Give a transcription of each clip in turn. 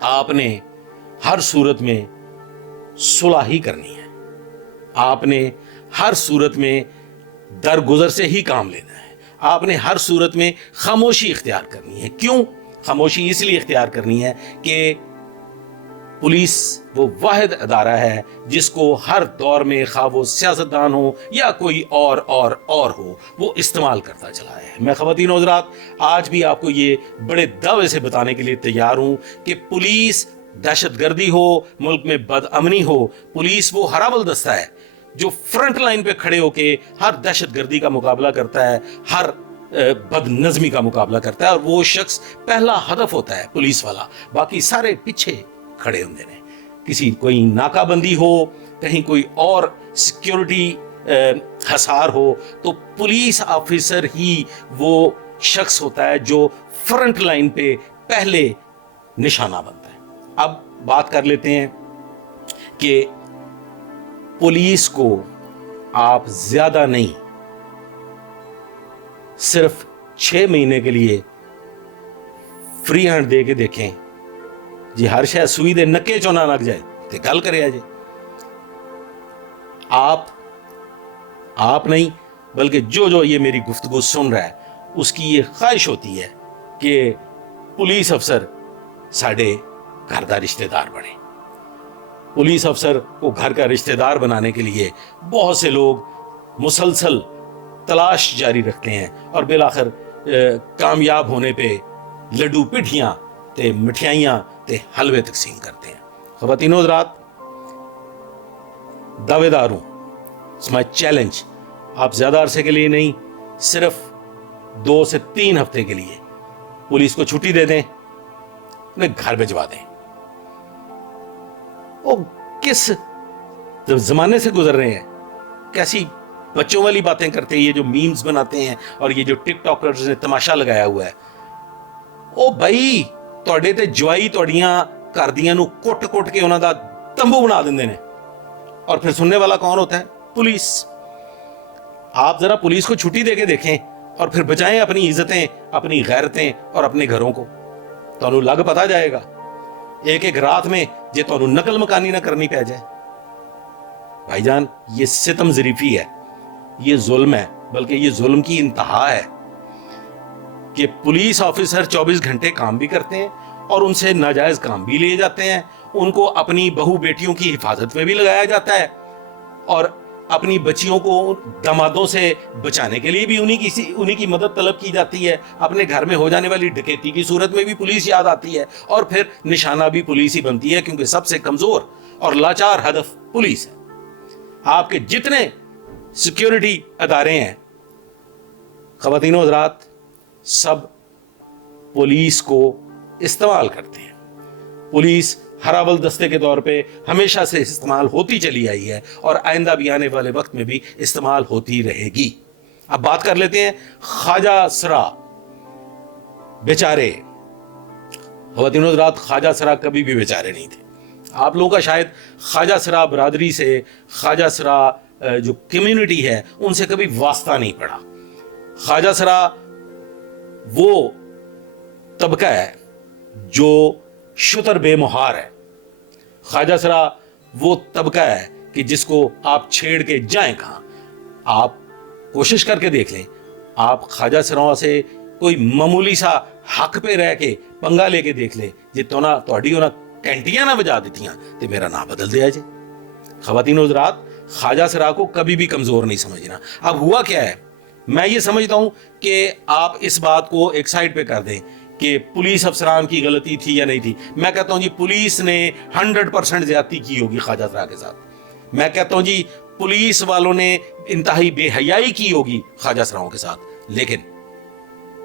آپ نے ہر صورت میں صلح ہی کرنی ہے, آپ نے ہر صورت میں درگزر سے ہی کام لینا ہے, آپ نے ہر صورت میں خاموشی اختیار کرنی ہے. کیوں خاموشی؟ اس لیے اختیار کرنی ہے کہ پولیس وہ واحد ادارہ ہے جس کو ہر دور میں خواہ وہ سیاستدان ہو یا کوئی اور ہو, وہ استعمال کرتا چلا ہے. میں خواتین و حضرات آج بھی آپ کو یہ بڑے دعوے سے بتانے کے لیے تیار ہوں کہ پولیس دہشت گردی ہو, ملک میں بد امنی ہو, پولیس وہ ہراول دستہ ہے جو فرنٹ لائن پہ کھڑے ہو کے ہر دہشت گردی کا مقابلہ کرتا ہے, ہر بد نظمی کا مقابلہ کرتا ہے, اور وہ شخص پہلا ہدف ہوتا ہے پولیس والا, باقی سارے پیچھے کھڑے ہوتے ہیں. کسی کوئی ناکہ بندی ہو, کہیں کوئی اور سیکیورٹی حصار ہو, تو پولیس آفیسر ہی وہ شخص ہوتا ہے جو فرنٹ لائن پہ پہلے نشانہ بنتا ہے. اب بات کر لیتے ہیں کہ پولیس کو آپ زیادہ نہیں, صرف 6 مہینے کے لیے فری ہینڈ دے کے دیکھیں جی, ہر شے سوئی دے نکے چوں نہ لگ جائے تے گل کرے جی. آپ نہیں بلکہ جو یہ میری گفتگو سن رہا ہے اس کی یہ خواہش ہوتی ہے کہ پولیس افسر ساڈے گھر دا رشتہ دار بنے. پولیس افسر کو گھر کا رشتہ دار بنانے کے لیے بہت سے لوگ مسلسل تلاش جاری رکھتے ہیں اور بالآخر کامیاب ہونے پہ لڈو پٹھیاں تے مٹھائیاں تے حلوے تقسیم کرتے ہیں. خواتین و حضرات دعوے دار ہوں, اٹس مائی چیلنج, آپ زیادہ عرصے کے لیے نہیں, صرف 2 سے 3 ہفتے کے لیے پولیس کو چھٹی دے دیں, انہیں گھر بھجوا دیں. وہ کس زمانے سے گزر رہے ہیں, کیسی بچوں والی باتیں کرتے ہیں, یہ جو میمز بناتے ہیں اور یہ جو ٹک ٹاکرز نے تماشا لگایا ہوا ہے. او بھائی تواڈے تے جوائی تواڈیاں گھر دیاں نو کٹ کے انہاں دا تمبو بنا دیندے نے, اور پھر سننے والا کون ہوتا ہے؟ پولیس. آپ ذرا پولیس کو چھٹی دے کے دیکھیں اور پھر بچائیں اپنی عزتیں, اپنی غیرتیں اور اپنے گھروں کو. تانوں لگ پتا جائے گا ایک رات میں جے تانوں نقل مکانی نہ کرنی پہ جائے. بھائی جان یہ ستم ظریفی ہے, یہ ظلم ہے, بلکہ یہ ظلم کی انتہا ہے کہ پولیس آفیسر 24 گھنٹے کام بھی کرتے ہیں اور ان سے ناجائز کام بھی لیے جاتے ہیں, ان کو اپنی بہو بیٹیوں کی حفاظت میں بھی لگایا جاتا ہے, اور اپنی بچیوں کو دامادوں سے بچانے کے لیے بھی انہی کی مدد طلب کی جاتی ہے. اپنے گھر میں ہو جانے والی ڈکیتی کی صورت میں بھی پولیس یاد آتی ہے, اور پھر نشانہ بھی پولیس ہی بنتی ہے, کیونکہ سب سے کمزور اور لاچار ہدف پولیس ہے. آپ کے جتنے سیکیورٹی ادارے ہیں خواتین و حضرات سب پولیس کو استعمال کرتے ہیں. پولیس ہراول دستے کے طور پہ ہمیشہ سے استعمال ہوتی چلی آئی ہے اور آئندہ بھی آنے والے وقت میں بھی استعمال ہوتی رہے گی. اب بات کر لیتے ہیں خواجہ سرا. بیچارے خواتین و حضرات, خواجہ سرا کبھی بھی بیچارے نہیں تھے. آپ لوگوں کا شاید خواجہ سرا برادری سے, خواجہ سرا جو کمیونٹی ہے ان سے کبھی واسطہ نہیں پڑا. خواجہ سرا وہ طبقہ ہے جو شتر بے مہار ہے. خواجہ سرا وہ طبقہ ہے کہ جس کو آپ چھیڑ کے جائیں کہاں. آپ کوشش کر کے دیکھ لیں, آپ خواجہ سراؤں سے کوئی معمولی سا حق پہ رہ کے پنگا لے کے دیکھ لیں, جی تو نہ تہاڈی انہاں کینٹیاں نہ بجا دیتیاں تے میرا نام بدل دیا جائے. خواتین و حضرات خواجہ سرا کو کبھی بھی کمزور نہیں سمجھنا. اب ہوا کیا ہے, میں یہ سمجھتا ہوں کہ آپ اس بات کو ایک سائڈ پہ کر دیں کہ پولیس افسران کی غلطی تھی یا نہیں تھی. میں کہتا ہوں جی پولیس نے 100% زیادتی کی ہوگی خواجہ سرا کے ساتھ. میں کہتا ہوں جی پولیس والوں نے انتہائی بے حیائی کی ہوگی خواجہ سراؤں کے ساتھ. لیکن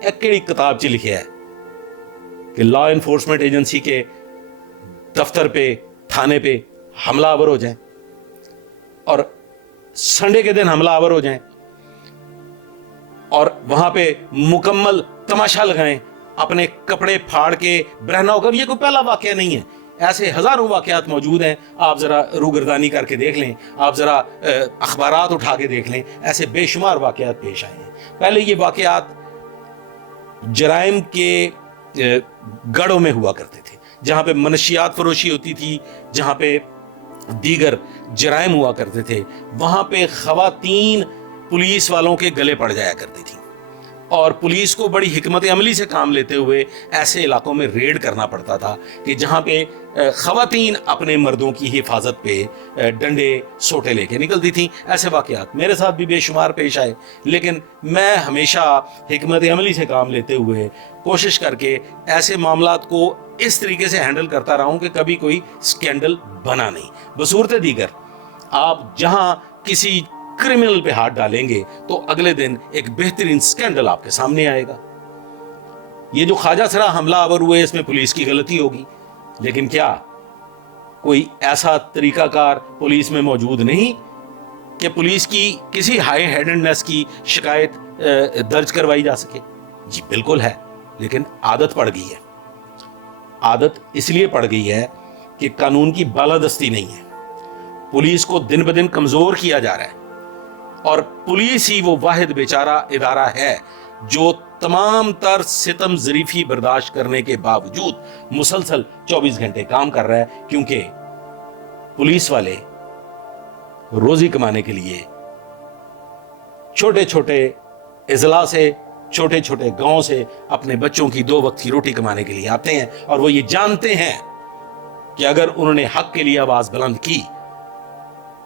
ایک کیڑی کتاب چ لکھیا ہے کہ لا انفورسمنٹ ایجنسی کے دفتر پہ, تھانے پہ حملہ آور ہو جائیں اور سنڈے کے دن حملہ آور ہو جائیں اور وہاں پہ مکمل تماشا لگائیں, اپنے کپڑے پھاڑ کے برہنہ ہو کر. یہ کوئی پہلا واقعہ نہیں ہے, ایسے ہزاروں واقعات موجود ہیں. آپ ذرا روگردانی کر کے دیکھ لیں, آپ ذرا اخبارات اٹھا کے دیکھ لیں, ایسے بے شمار واقعات پیش آئے ہیں. پہلے یہ واقعات جرائم کے گڑھوں میں ہوا کرتے تھے, جہاں پہ منشیات فروشی ہوتی تھی، جہاں پہ دیگر جرائم ہوا کرتے تھے، وہاں پہ خواتین پولیس والوں کے گلے پڑ جایا کرتی تھی، اور پولیس کو بڑی حکمت عملی سے کام لیتے ہوئے ایسے علاقوں میں ریڈ کرنا پڑتا تھا کہ جہاں پہ خواتین اپنے مردوں کی حفاظت پہ ڈنڈے سوٹے لے کے نکلتی تھیں۔ ایسے واقعات میرے ساتھ بھی بے شمار پیش آئے، لیکن میں ہمیشہ حکمت عملی سے کام لیتے ہوئے کوشش کر کے ایسے معاملات کو اس طریقے سے ہینڈل کرتا رہا ہوں کہ کبھی کوئی سکینڈل بنا نہیں۔ بصورت دیگر آپ جہاں کسی کرمنل پہ ہاتھ ڈالیں گے تو اگلے دن ایک بہترین سکینڈل آپ کے سامنے آئے گا۔ یہ جو خواجہ سرا حملہ آور ہوئے، اس میں پولیس کی غلطی ہوگی، لیکن کیا کوئی ایسا طریقہ کار پولیس میں موجود نہیں کہ پولیس کی کسی ہائی ہیڈنڈنس کی شکایت درج کروائی جا سکے؟ جی بالکل ہے، لیکن عادت پڑ گئی ہے۔ عادت اس لیے پڑ گئی ہے کہ قانون کی بالادستی نہیں ہے، پولیس کو دن بدن کمزور کیا جا رہا ہے، اور پولیس ہی وہ واحد بیچارہ ادارہ ہے جو تمام تر ستم ظریفی برداشت کرنے کے باوجود مسلسل 24 گھنٹے کام کر رہا ہے، کیونکہ پولیس والے روزی کمانے کے لیے چھوٹے چھوٹے اضلاع سے، چھوٹے چھوٹے گاؤں سے اپنے بچوں کی 2 وقت کی روٹی کمانے کے لیے آتے ہیں، اور وہ یہ جانتے ہیں کہ اگر انہوں نے حق کے لیے آواز بلند کی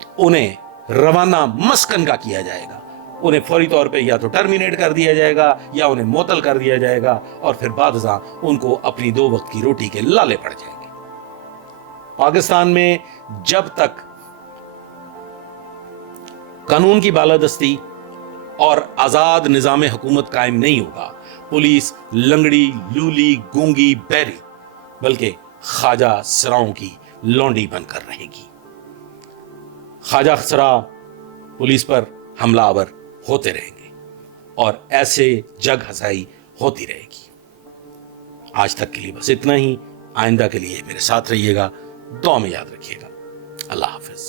تو انہیں روانہ مسکن کا کیا جائے گا، انہیں فوری طور پہ یا تو ٹرمینیٹ کر دیا جائے گا یا انہیں معطل کر دیا جائے گا، اور پھر بعد ازاں ان کو اپنی 2 وقت کی روٹی کے لالے پڑ جائیں گے۔ پاکستان میں جب تک قانون کی بالادستی اور آزاد نظام حکومت قائم نہیں ہوگا، پولیس لنگڑی، لولی، گونگی، بہری بلکہ خواجہ سراؤں کی لونڈی بن کر رہے گی۔ خواجہ سرا پولیس پر حملہ آور ہوتے رہیں گے اور ایسے جگ ہسائی ہوتی رہے گی۔ آج تک کے لیے بس اتنا ہی، آئندہ کے لیے میرے ساتھ رہیے گا، دعا میں یاد رکھیے گا۔ اللہ حافظ۔